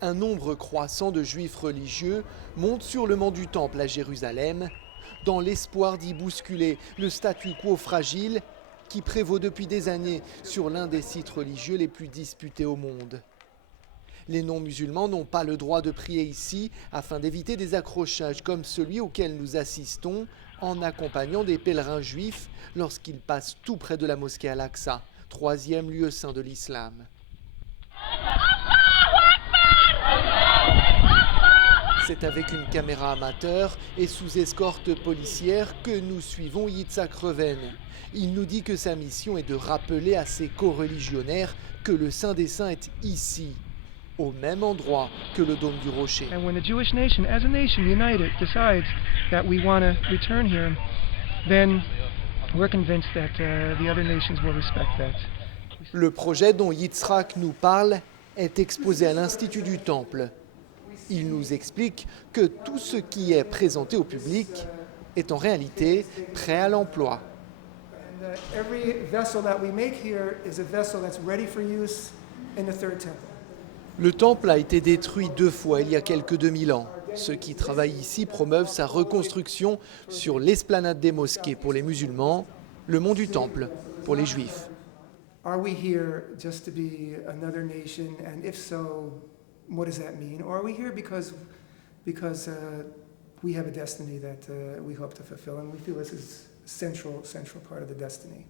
Un nombre croissant de juifs religieux monte sur le mont du Temple à Jérusalem, dans l'espoir d'y bousculer le statu quo fragile qui prévaut depuis des années sur l'un des sites religieux les plus disputés au monde. Les non-musulmans n'ont pas le droit de prier ici afin d'éviter des accrochages comme celui auquel nous assistons en accompagnant des pèlerins juifs lorsqu'ils passent tout près de la mosquée Al-Aqsa, troisième lieu saint de l'islam. C'est avec une caméra amateur et sous escorte policière que nous suivons Yitzhak Reven. Il nous dit que sa mission est de rappeler à ses coreligionnaires que le Saint des Saints est ici, au même endroit que le dôme du Rocher. And when the Jewish nation, as a nation united, decides that we want to return here, then we're convinced that the other nations will respect that. Le projet dont Yitzhak nous parle est exposé à l'Institut du Temple. Il nous explique que tout ce qui est présenté au public est en réalité prêt à l'emploi. Le temple a été détruit 2 fois il y a quelques 2000 ans. Ceux qui travaillent ici promeuvent sa reconstruction sur l'esplanade des mosquées pour les musulmans, le mont du Temple pour les juifs. Are we here just to be another nation, and if so, what does that mean? Or are we here because we have a destiny that we hope to fulfill, and we feel this is a central part of the destiny?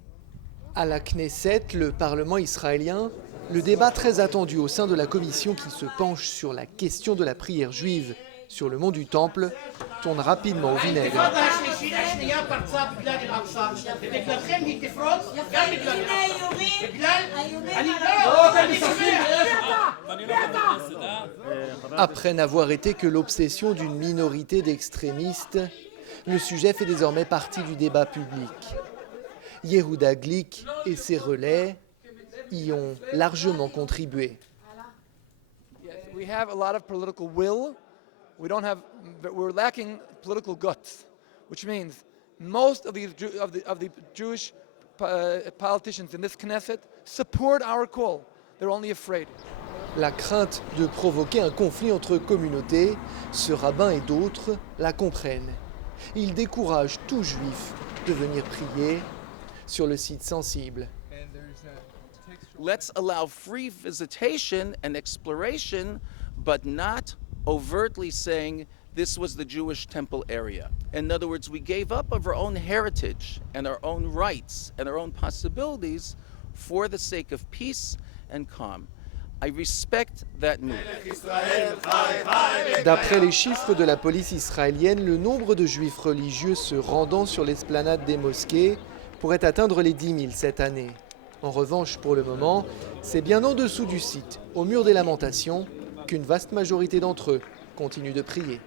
À la Knesset, le Parlement israélien, le débat très attendu au sein de la commission qui se penche sur la question de la prière juive sur le mont du Temple tourne rapidement au vinaigre. Après n'avoir été que l'obsession d'une minorité d'extrémistes, le sujet fait désormais partie du débat public. Yehuda Glick et ses relais y ont largement contribué. We have a lot of political will. We're lacking political guts, which means most of the Jewish politicians in this Knesset support our call. They're only afraid. La crainte de provoquer un conflit entre communautés, ce rabbin et d'autres la comprennent. Ils découragent tout juif de venir prier sur le site sensible. Let's allow free visitation and exploration, but not overtly saying this was the Jewish temple area. In other words, we gave up of our own heritage and our own rights and our own possibilities for the sake of peace and calm. I respect that move. D'après les chiffres de la police israélienne, le nombre de juifs religieux se rendant sur l'esplanade des mosquées pourrait atteindre les 10 000 cette année. En revanche, pour le moment, c'est bien en dessous du site, au mur des lamentations, qu'une vaste majorité d'entre eux continuent de prier.